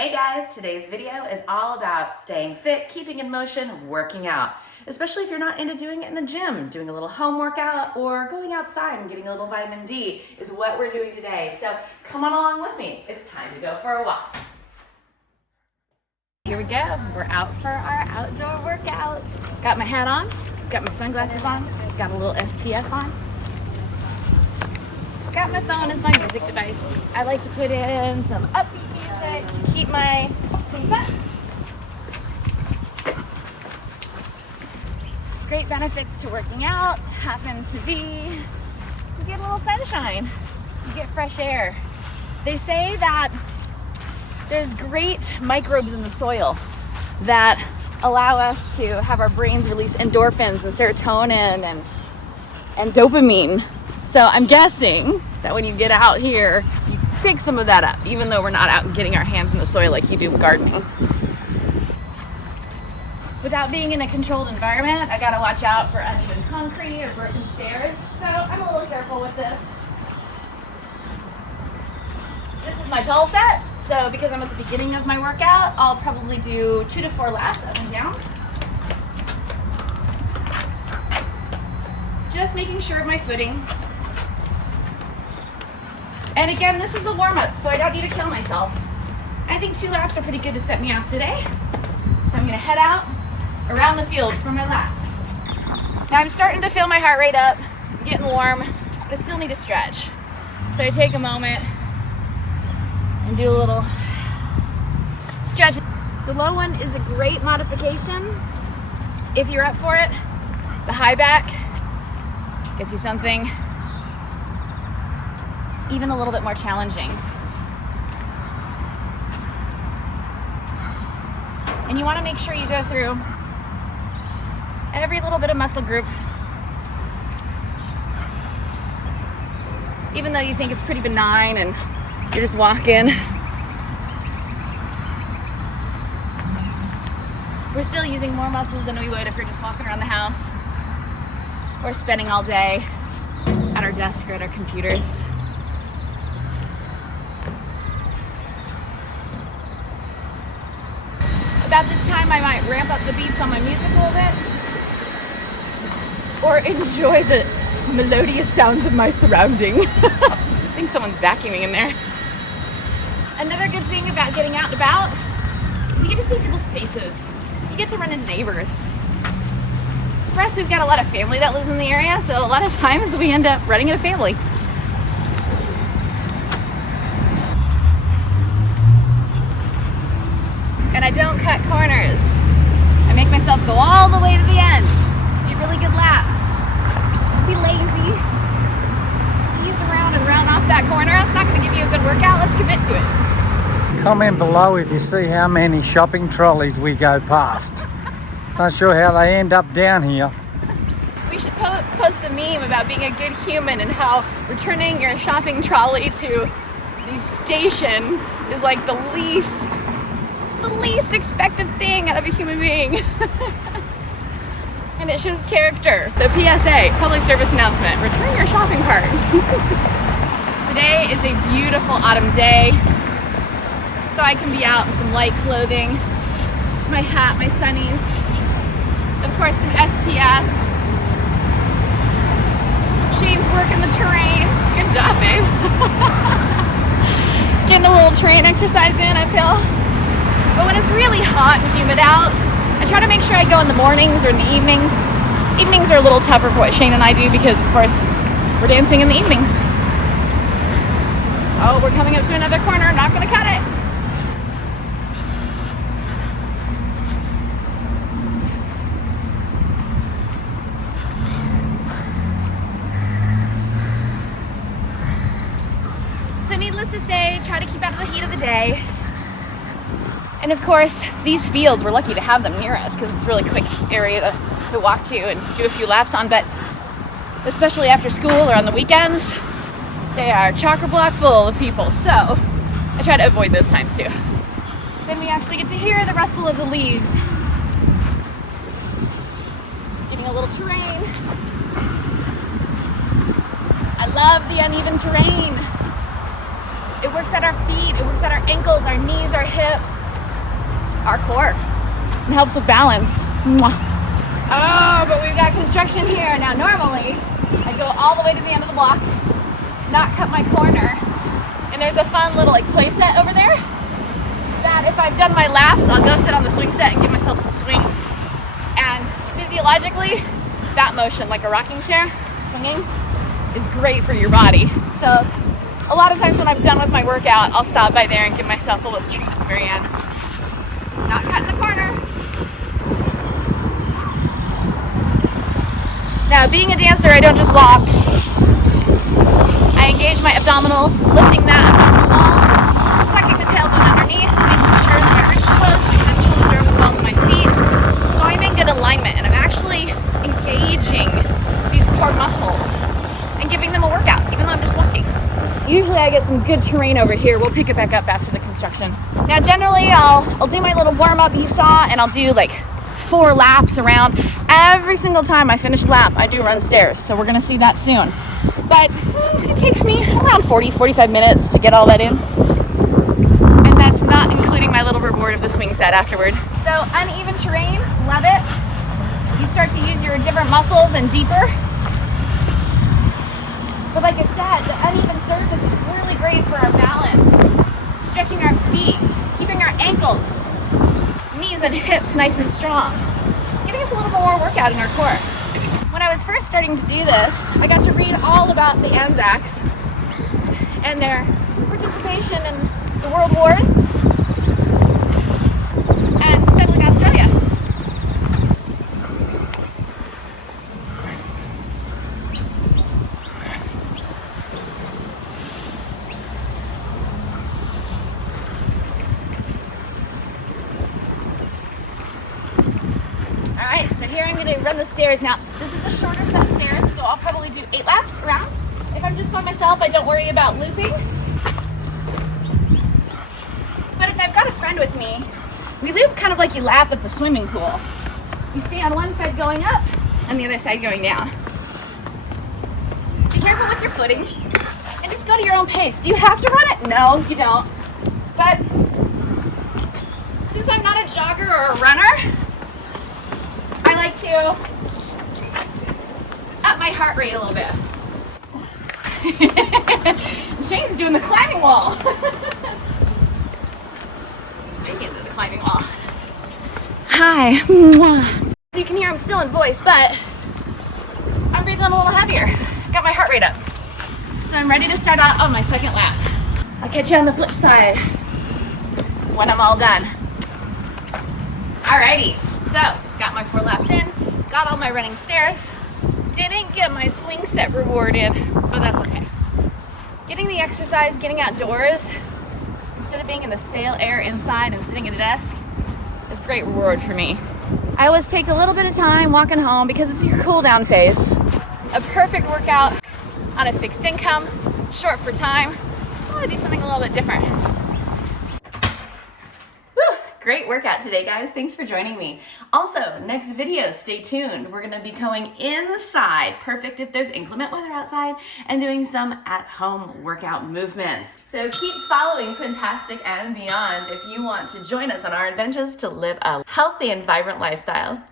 Hey guys, today's video is all about staying fit, keeping in motion, working out. Especially if you're not into doing it in the gym, doing a little home workout or going outside and getting a little vitamin D is what we're doing today. So come on along with me. It's time to go for a walk. Here we go. We're out for our outdoor workout. Got my hat on, got my sunglasses on, got a little SPF on. Got my phone as my music device. I like to put in some upbeat music to keep my things up. Great benefits to working out happen to be you get a little sunshine, you get fresh air. They say that there's great microbes in the soil that allow us to have our brains release endorphins and serotonin and dopamine. So I'm guessing that when you get out here, you pick some of that up, even though we're not out getting our hands in the soil like you do gardening. Without being in a controlled environment, I gotta watch out for uneven concrete or broken stairs, so I'm a little careful with this. This is my tall set, so because I'm at the beginning of my workout, I'll probably do 2 to 4 laps up and down. Just making sure of my footing. And again, this is a warm-up, so I don't need to kill myself. I think 2 laps are pretty good to set me off today. So I'm gonna head out around the fields for my laps. Now I'm starting to feel my heart rate up, I'm getting warm, but I still need to stretch. So I take a moment and do a little stretch. The low one is a great modification if you're up for it. The high back gets you something even a little bit more challenging. And you want to make sure you go through every little bit of muscle group, even though you think it's pretty benign and you're just walking. We're still using more muscles than we would if you're just walking around the house or spending all day at our desk or at our computers. About this time, I might ramp up the beats on my music a little bit or enjoy the melodious sounds of my surrounding. I think someone's vacuuming in there. Another good thing about getting out and about is you get to see people's faces. You get to run into neighbors. For us, we've got a lot of family that lives in the area, so a lot of times we end up running into family. And I don't cut corners. I make myself go all the way to the end. Be really good laps. Be lazy. Ease around and round off that corner. That's not going to give you a good workout. Let's commit to it. Comment below if you see how many shopping trolleys we go past. Not sure how they end up down here. We should post the meme about being a good human and how returning your shopping trolley to the station is like the least expected thing out of a human being. And it shows character. The PSA, public service announcement, return your shopping cart. Today is a beautiful autumn day, so I can be out in some light clothing. Just my hat, my sunnies, of course some SPF. Shane's working the terrain. Good job, babe. Getting a little terrain exercise in, I feel. But when it's really hot and humid out, I try to make sure I go in the mornings or in the evenings. Evenings are a little tougher for what Shane and I do because, of course, we're dancing in the evenings. Oh, we're coming up to another corner. Not going to cut it. So needless to say, try to keep out of the heat of the day. And of course, these fields, we're lucky to have them near us because it's a really quick area to walk to and do a few laps on. But especially after school or on the weekends, they are chock-a-block full of people. So I try to avoid those times too. Then we actually get to hear the rustle of the leaves. Getting a little terrain. I love the uneven terrain. It works at our feet, it works at our ankles, our knees, our hips, our core. It helps with balance. Mwah. Oh, but we've got construction here. Now normally, I go all the way to the end of the block, not cut my corner, and there's a fun little like play set over there that if I've done my laps, I'll go sit on the swing set and give myself some swings. And physiologically, that motion, like a rocking chair, swinging, is great for your body. So a lot of times when I'm done with my workout, I'll stop by there and give myself a little treat at the very end. Not cutting the corner. Now, being a dancer, I don't just walk. I engage my abdominal, lifting that above the wall, tucking the tailbone underneath, making sure that my ribs are closed, my head and shoulders are over the balls of my feet. So I'm in good alignment, and I'm actually engaging these core muscles and giving them a workout, even though I'm just walking. Usually I get some good terrain over here. We'll pick it back up after the construction. Now, generally, I'll do my little warm-up you saw, and I'll do like 4 laps around. Every single time I finish a lap, I do run stairs. So we're gonna see that soon. But it takes me around 40-45 minutes to get all that in. And that's not including my little reward of the swing set afterward. So uneven terrain, love it. You start to use your different muscles and deeper. But like I said, the uneven surface is really great for our balance. Stretching our feet, keeping our ankles, knees and hips nice and strong, giving us a little bit more workout in our core. When I was first starting to do this, I got to read all about the Anzacs and their participation in the World Wars and settling Australia. So here I'm going to run the stairs. Now, this is a shorter set of stairs, so I'll probably do 8 laps around. If I'm just by myself, I don't worry about looping. But if I've got a friend with me, we loop kind of like you lap at the swimming pool. You stay on one side going up, and the other side going down. Be careful with your footing, and just go to your own pace. Do you have to run it? No, you don't. But since I'm not a jogger or a runner, I like to up my heart rate a little bit. Shane's doing the climbing wall. He's making it to the climbing wall. Hi. As you can hear, I'm still in voice, but I'm breathing a little heavier. Got my heart rate up. So I'm ready to start out on my second lap. I'll catch you on the flip side when I'm all done. Alrighty, so got my 4 laps in, got all my running stairs, didn't get my swing set reward in, but that's okay. Getting the exercise, getting outdoors, instead of being in the stale air inside and sitting at a desk, is a great reward for me. I always take a little bit of time walking home because it's your cool down phase. A perfect workout on a fixed income, short for time. Just want to do something a little bit different. Great workout today, guys. Thanks for joining me. Also, next video, stay tuned. We're gonna be going inside, perfect if there's inclement weather outside, and doing some at-home workout movements. So keep following Fantastic and Beyond if you want to join us on our adventures to live a healthy and vibrant lifestyle.